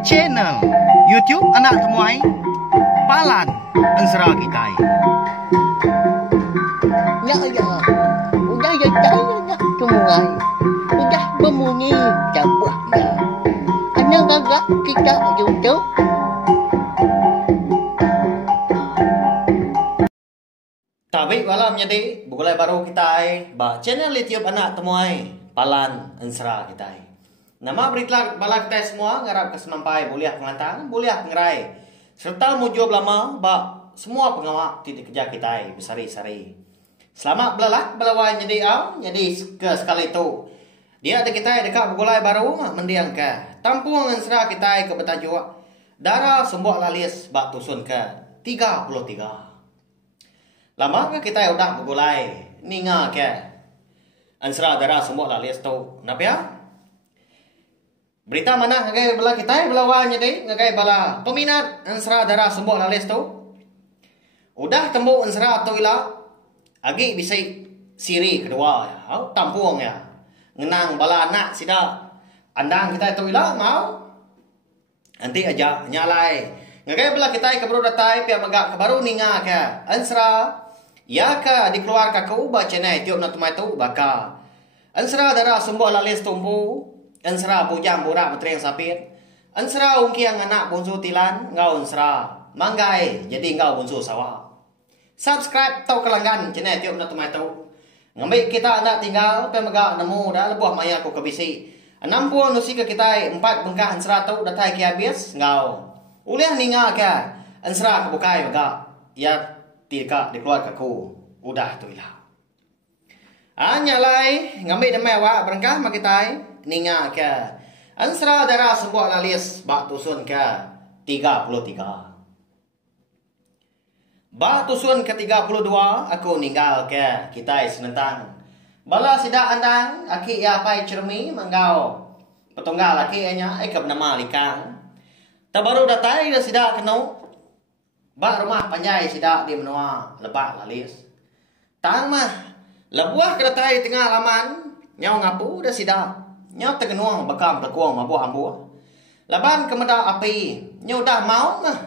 Channel YouTube anak temuai Palan Ensera Kitai. Ya ya, udah ya tak temuai, udah berbunyi cabutnya. Anak gagak kita YouTube. Tabik malam jadi bukulai baru Kitai ba channel YouTube anak temuai Palan Ensera Kitai. Nama berita bala kita semua ngarap kesemampai boleh pengantar, boleh pengerai. Serta mujub lama ba semua pengawak tidak kerja kita besari-sari. Selamat belalak belawan jadi ke sekali itu. Dia ada kita dekat bukulai baru mendiang ke Tampung Ensera kita ke betajuk darah sembuh lalis ba tusun ke 33. Lama ke kita udah bukulai ninga ke Ensera darah sembuh lalis tu. Napa ya? Berita mana ngagai bala kita belawan jadi ngagai bala peminat Ensera darah sembuh lalis tu. Udah tembuk Ensera tu ila agi bisa siri kedua ya. Tampung ya. Ngenang bala anak sida andang kita tu ila mau. Nanti aja nyalai. Ngagai bala kita ke baru datai pia magak ke baru ninga ke Ensera ya ka dikeluar ka ku ba channel tiup na tumai tu baka. Ensera darah sembuh lalis tumpu. Ensera bujang borak betreng sapit. Ensera ungkiang anak bunsu tilan ngau Ensera manggai jadi ngau bunsu sawah. Subscribe tau kelanggan channel tiup na tumai tu. Ngambil kita nak tinggal pemegak nemu dah lebuh maya ku kebisi. 60 nusi ke kita 4 bengkah Ensera tu datai ke habis ngau. Ulih ninga ke Ensera ke bukai megak ya tika dikeluar ke ku. Udah tu ilah. Nyalai ngambil demai awak berengkah makitai ninga ke Ensera darah sebuah lalis bak tusun ke 33. Bak tusun ke 32 aku ninggal ke kita senentang. Bala sidak andang aki ya pai cermi menggau. Petunggal aki nya ke nama likang. Tabaru datai dah sidak kenu. Bak rumah panjai sidak di menua lebak lalis. Tang mah lebuah ke datai tengah laman nyau ngapu dah sidak. Nyau tergenuang bekam terkuang mabuah ambuah. Laban kemedak api. Nyau dah mau mah.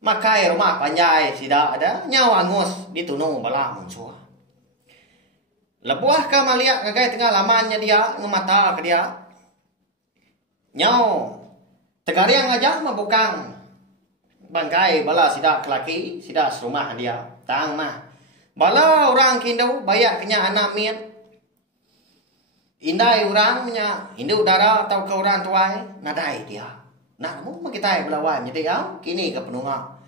Makai rumah panjai sidak ada. Nyau angus ditunu bala munsua. Lebuah ke maliak ngagai tengah lamannya dia. Ngemata ke dia. Nyau tegariang aja mabukang. Bangkai bala sidak kelaki. Sidak serumah dia. Tang mah. Bala orang kindu bayak kenya anak mian. Indai orang punya Hindu darah atau ke orang tuai nadai dia. Nak mu kita belawan jadi ya kini ke penunga.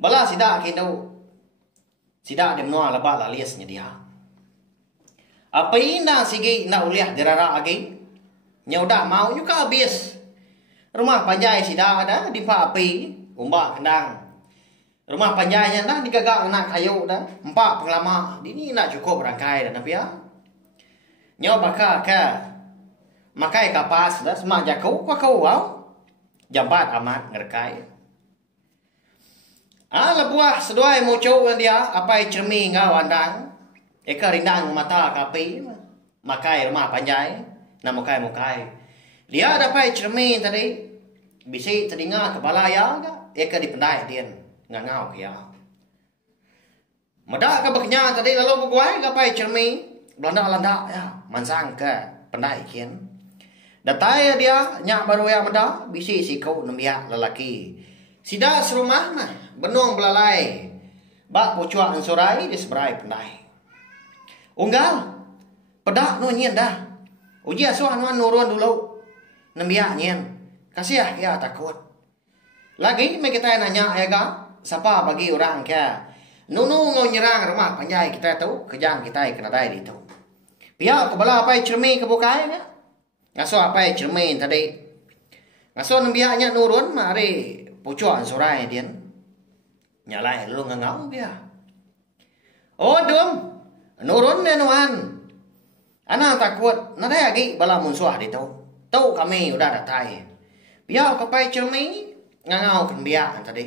Bala sidak Hindu. Sidak di menua lebak lalisnya dia. Apa ina sigi nak uliah derara agi. Nya udah mau juga habis. Rumah panjai sidak ada di api umbak kendang. Rumah panjainya dah digagak anak kayu dah. 4 penglama. Ini nak cukup rangkai dah tapi ya. Nyo baka ke makai kapas dah semak jakau kau wow jambat amat ngerkai. Lebuah seduai muncul dia apa cermi ngau andang eka rindang mata kapi makai rumah panjai na mukai dia dapat cermi tadi bisi telinga kepala ya eka dipendai dia ngangau ya medak ke beknya tadi lalu buguai gapai cermi Belanda ya mansang ke pendai kian. Datai dia nyak baru yang meda bisi si kau nembia lelaki. Sida serumah mah benung belalai. Bak pucua ansurai di seberai pendai. Unggal pedak no nyen dah. Uji asuhan wan nurun dulu. Nembia nyen. Kasih ya takut. Lagi me kita nanya ya ga siapa bagi orang ke nunu ngau nyerang rumah panjai kita tu kejang kita kena dai itu. Pihak kebala apa cermin kebukai ya. Ngaso apa cermin tadi. Ngaso nembiaknya nurun mari pucuan surai dia. Nyalai lu ngangau dia. Oh dum. Nurun nenuan. Anak takut nadai lagi bala munsuah di tu. Tu kami udah datai. Pihak kapai cermin ngangau nembiak tadi.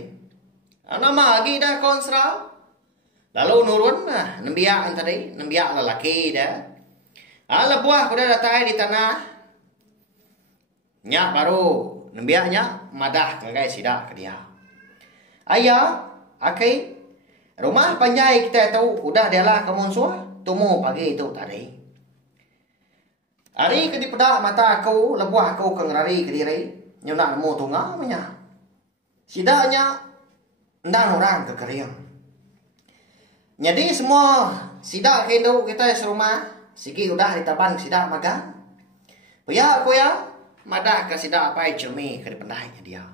Nama lagi dah konsra. Lalu nurun nembiak tadi, nembiak lelaki dah. Lebuah kuda datai di tanah. Nya baru nembiaknya madah ngagai sida ke dia. Ayah, akai rumah panjai kita tahu udah dialah kamun suah tumu pagi itu tadi. Hari ke di pedak mata aku lebuah aku ke ngerari ke diri nyuna nemu tunga punya. Sidanya ndang orang ke keriang. Jadi semua sida kendo kita serumah siki udah ditaban sida magang. Puya aku ya madah ke sida apa cermi ke pendainya dia.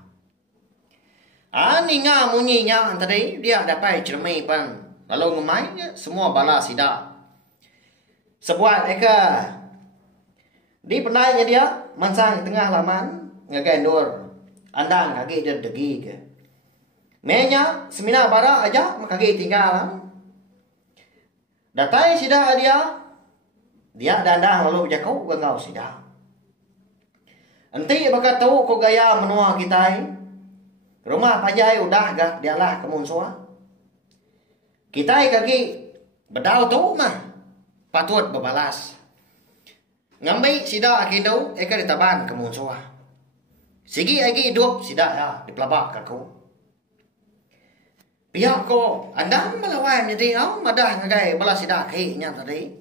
Ani nga munyinya tadi dia dapat cermi pan lalu ngemai semua bala sida. Sebuah eka di pendainya dia mansang tengah laman ngagendur andang kaki dia degi ke. Menya semina bara aja makagi tinggal. Datai sida dia dandang lalu jakau gangau sida. Enti bakat tahu ko gaya menua kita rumah panjai udah gak dialah kemun soa. Kita kaki bedau tu mah patut berbalas. Ngambil sida akindo eka ditaban kemun soa. Sigi lagi hidup sida ya di pelabak kaku. Pihak ko andang melawan jadi au madah ngagai bala sida kai nya tadi.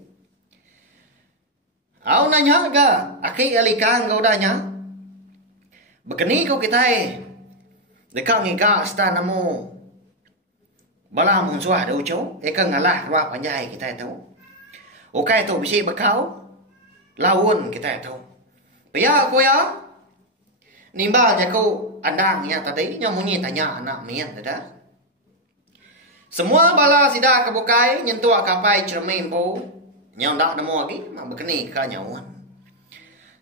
Au nanya ga aki alikang kau danya. Begini ko kita dekat ngiga sta namo. Bala mun suah do chou eka ngalah wa panjai kita itu. Okai tu bisi bekau laun kita itu. Pihak ko ya nimba jaku andang nya tadi nya munyi tanya anak mian tada. Semua bala sida kebukai nyentuh kapai cermin po nyau dak namo lagi mak bekeni ka nyauan.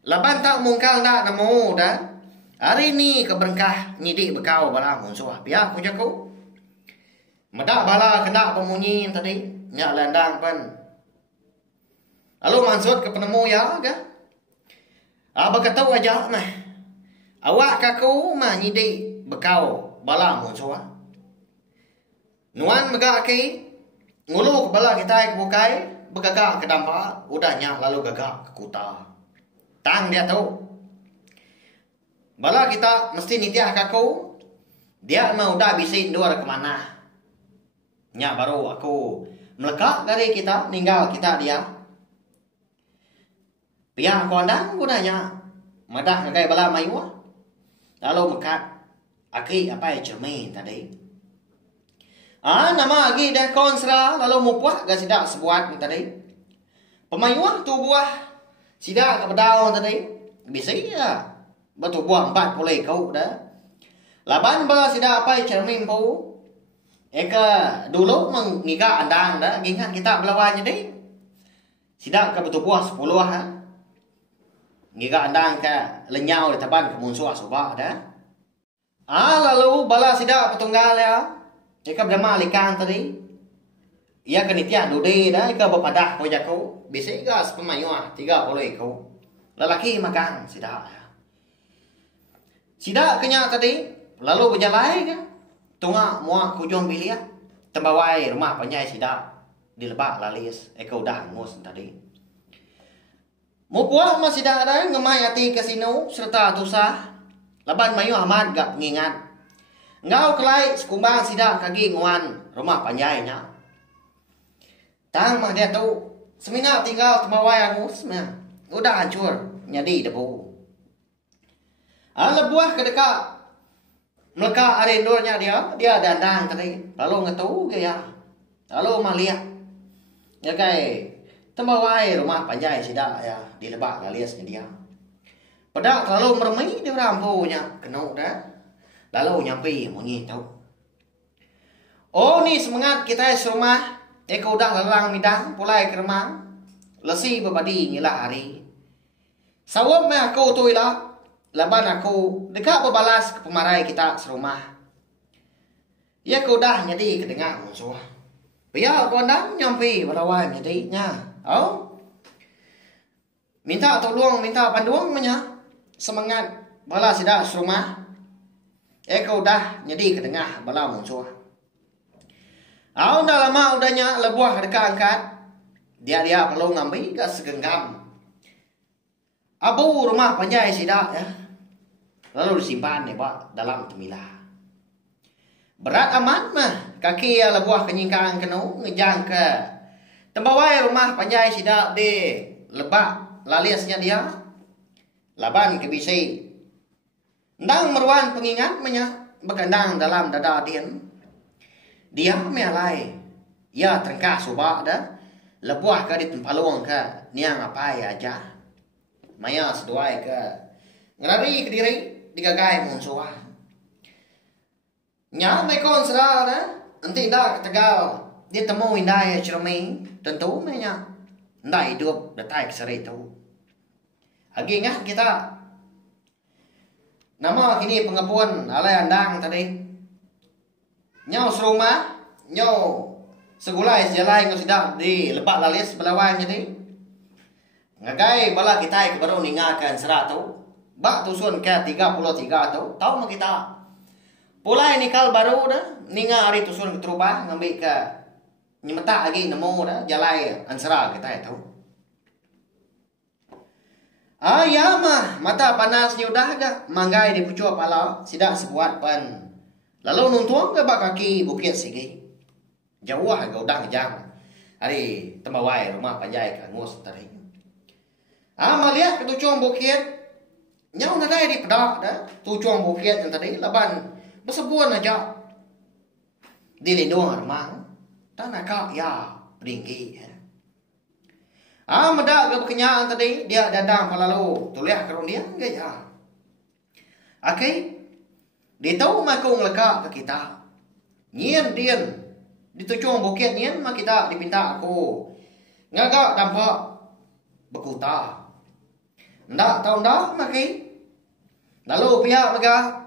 Laban tak mungkal dak namo dah. Hari ni keberkah nyidik bekau bala mun suah pia ku jaku. Medak bala kena pemunyi tadi nyak landang pan. Lalu maksud ke penemu ya ga? Aba kata aja nah. Awak kaku mah nyidik bekau bala mun suah. Nuan megak ke ngulu kepala kita kebukai begagak ke dampak udahnya lalu gagak ke kuta. Tang dia tahu. Bala kita mesti nitiah kaku dia mau udah bisin dua ke mana. Nya baru aku melekat dari kita ninggal kita dia. Pihak kondang gunanya madah ngagai bala mayua. Lalu mekat aki apa cermin tadi. Nama lagi dah konsra lalu mupuah gak sidak sebuat tadi. Pemayuah tu buah sidak ke pedau tadi. Bisa ya. Betul buah 40 kau dah. Laban bala sidak apa cermin pau. Eka dulu mengiga andang dah. Ingat kita belawan jadi. Sidak ke betul buah 10 ha. Ngiga andang ke lenyau di taban ke munsuah subah dah. Lalu bala sidak petunggal ya. Jika berjamaah likan tadi, ia kenitian dode dah, jika berpadah kau jaku, bisa gas pemayuah 30 kau. Lelaki makan sidak. Sidak kenya tadi, lalu berjalan kan, tunga muak kujung bilia, tembawai rumah panjai sidak, dilebak lalis, eka udah ngus tadi. Mupuah mas sidak ada ngemai hati kasino serta tusah, laban mayu amat gak ngingat. Ngau kelai sekumbang sidak kaki nguan rumah panjainya. Tang mah dia tahu semina tinggal temawai angus mah udah hancur nyadi debu. Lebuah ke dekat meleka arendornya dia dandang tadi lalu ngetu ke ya. Lalu malia. Ya kai temawai rumah panjai sidak ya dilebak aliasnya dia. Pada terlalu meremai dia rampunya kena dah. Lalu nyampe munyi tahu. Oh ni semangat kita serumah. Eka udah lalang midang pulai ke remang. Lesi berbadi ngilah hari. Sawap mah aku tu ilah. Laban aku dekat berbalas ke pemarai kita serumah. Ya aku dah nyadi kedengar musuh. Biar aku andang nyampe berawan nyadinya. Oh. Minta tolong, minta panduang menya. Semangat balas sidak serumah. Eka udah nyedi ke tengah bala musuh. Dah lama udahnya lebuah dekat angkat. Dia perlu ngambil gak segenggam. Abu rumah panjai sidak ya. lalu disimpan ya Pak dalam temilah. Berat amat mah kaki ya lebuah kenyingkang kenu ngejang ke tembawai rumah panjai sidak di lebak laliasnya dia. Laban kebisi. Ndang meruan pengingat menya berkandang dalam dada dian. Dia mealai. Ya terengkah subak dah. Lebuah ke di tempalung ke niang apa ya aja. Maya seduai ke ngerari ke diri digagai munsuah. Nya mai kon sera dah. Nanti dah ketegal. Dia temu indai cermin. Tentu menya. Ndai hidup datai keseri tu. Lagi ingat kita nama kini pengapuan alai andang tadi. Nyau serumah, nyau segulai sejalai ngau sidak di lebak lalis belawan jadi. Ngagai bala kita baru ningakan serat tu. Bak tusun ke 33 tu. Tahu mah kita. Pulai nikal baru dah. Ninga hari tusun ke terubah ngambil ke nyemeta lagi nemu dah jalai ansara kita itu. Ya mah mata panas nyudah ga manggai di pucuk pala sidak sebuat pan. Lalu nuntuang ke bak kaki bukit sigi. Jauh ga udang jam. Hari tembawai rumah panjai ka ngus tadi. Malihat ke tucuang bukit. Nyau nadai di pedak dah. Tucuang bukit yang tadi laban bersebuan aja. Dilindung rumah. Tanah kak ya peninggi. Medak ke berkenyaan tadi dia dadang palalu tuliah kerun dia enggak ya. Okey. Dia tahu makung lekak ke kita. Nyen dian ditucung bukit nyen mak kita dipinta aku. Ngagak dampak bekuta. Ndak tahu ndak maki. Lalu pihak maka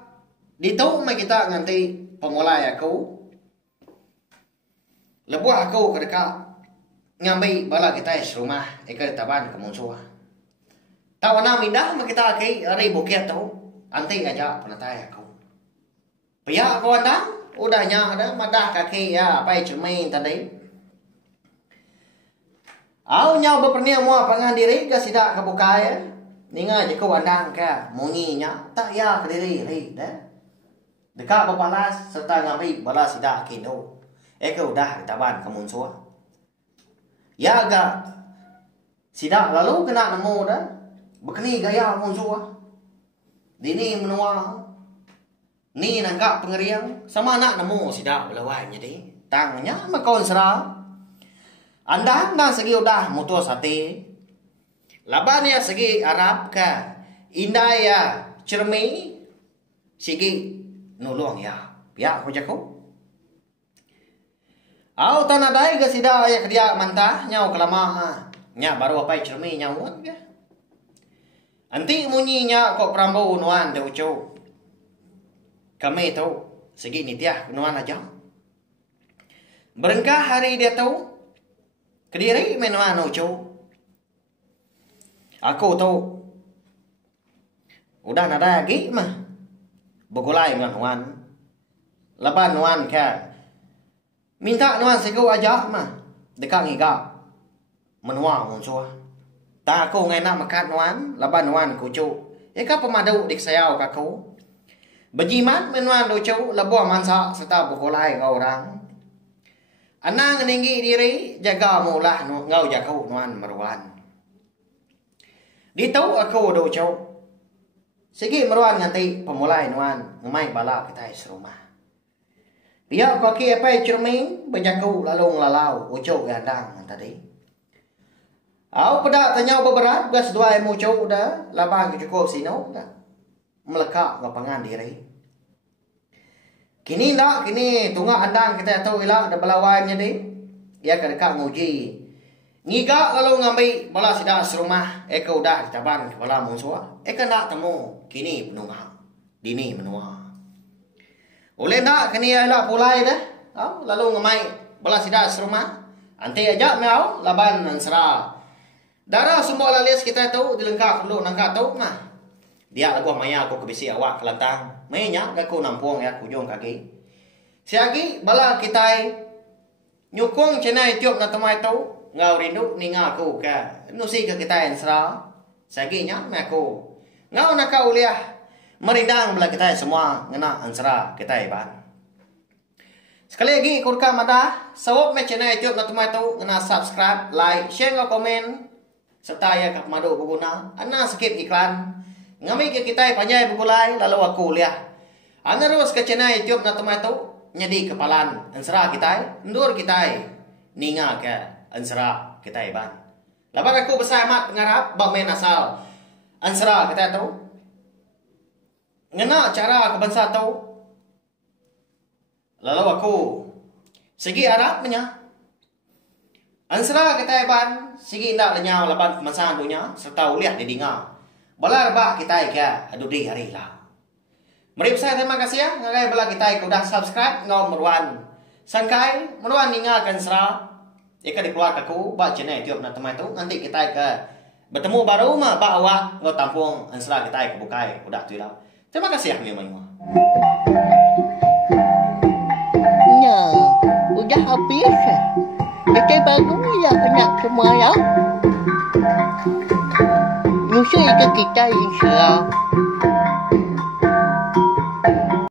ditahu mak kita nganti pemulai aku. Lebuah aku ke dekat ngambil bala kita serumah ikat taban ke musuh. Tahu nama indah kita ke hari bukit tu anti aja penatai aku. Pihak aku anda udahnya ada madah kaki ya apa cermin tadi. Nyau berperniak mua pangan diri ke sidak ke bukai. Ninga je kau andang ke munginya tak ya ke diri dah. Dekat berpalas serta ngambil bala sidak kindo. Eka udah taban ke musuh. Ya agak sidak lalu kena nemu dah. Bekeni gaya musuh. Dini menua. Ni nangkap pengeriang. Sama nak nemu sidak belawan jadi. Tangannya makon serah. Anda segi udah mutus hati. Laban ya segi Arab ka. Indah ya cermi. Segi nulung ya. Ya aku jago. Tanah dai ke sida ya kedia mantah nyau kelama nya baru apa cermi nyau ke. Anti munyinya kok perambu nuan de ucu. Kami tahu segi nitiah nuan aja. Berengkah hari dia tahu kediri menuan ucu. Aku tahu udah nada lagi mah begulai dengan nuan. Laban nuan ka minta nuan sego aja mah dekat ngiga menua musuh. Tak aku ngai nak makan nuan laban nuan kucu. Eka pemadu dik sayau kaku. Bejimat menuan lucu lebuah mansa serta bukulai ngau orang. Anang ninggi diri jaga mulah ngau jakau nuan meruan. Ditau aku lucu. Segi meruan nganti pemulai nuan ngumai bala kita serumah. Pihak kaki apa cermin berjaku lalu ngelalau ucuk gandang tadi. Pedak tanya beberat gas dua mucuk dah labang cukup sino dah. Melekat lapangan diri. Kini tunggak andang kita tahu ilak dah belawan jadi. Ia kedekat nguji. Ngiga lalu ngambil bala sidak serumah. Eka udah ditaban kepala musuh. Eka nak temu kini penungak. Dini menua. Oleh nak kini elak pulai dah. Lalu ngamai bala sidak serumah. Anti aja mau laban ansra. Darah semua lalis kita tahu dilengkap perlu nangkat tahu mah. Dia lagu maya aku kebisi awak kelantang. Mainnya aku nampung ya kujung kaki. Siagi bala kita nyukung cenai tiup na temai tahu ngau rindu ninga aku ka. Nusi ke kita ansra. Siagi nya aku. Ngau nak uliah merindang bela kita semua ngena ansara kita ban. Sekali lagi kurka mada sawap me channel YouTube na tumai tu ngena subscribe, like, share ngau komen serta ya kap madu berguna. Ana skip iklan. Ngami ke kita panjai begulai lalu aku liah. Ana terus ke channel YouTube na tumai tu nyadi kepalan ansara kita, ndur kita ninga ke ansara kita ban. Laban aku bersama pengarap bamen asal ansara kita tu ngena cara kebangsa tu lalu aku segi Arab punya ansara kita ban segi ndak lenyau laban kemasan dunia serta uliah di dinga balar ba kita ke adu di hari lah. Mari saya terima kasih ya ngagai bala kita udah subscribe ngau meruan sangkai meruan ningakan sera ika dikeluar aku ba channel YouTube na temai tu nanti kita ke bertemu baru mah ba awak ngau tampung ansara kita ke bukai udah tu lah. Terima kasih ya memang. Ya, udah habis. Kita baru ya kena semua ya. Nusa itu kita insya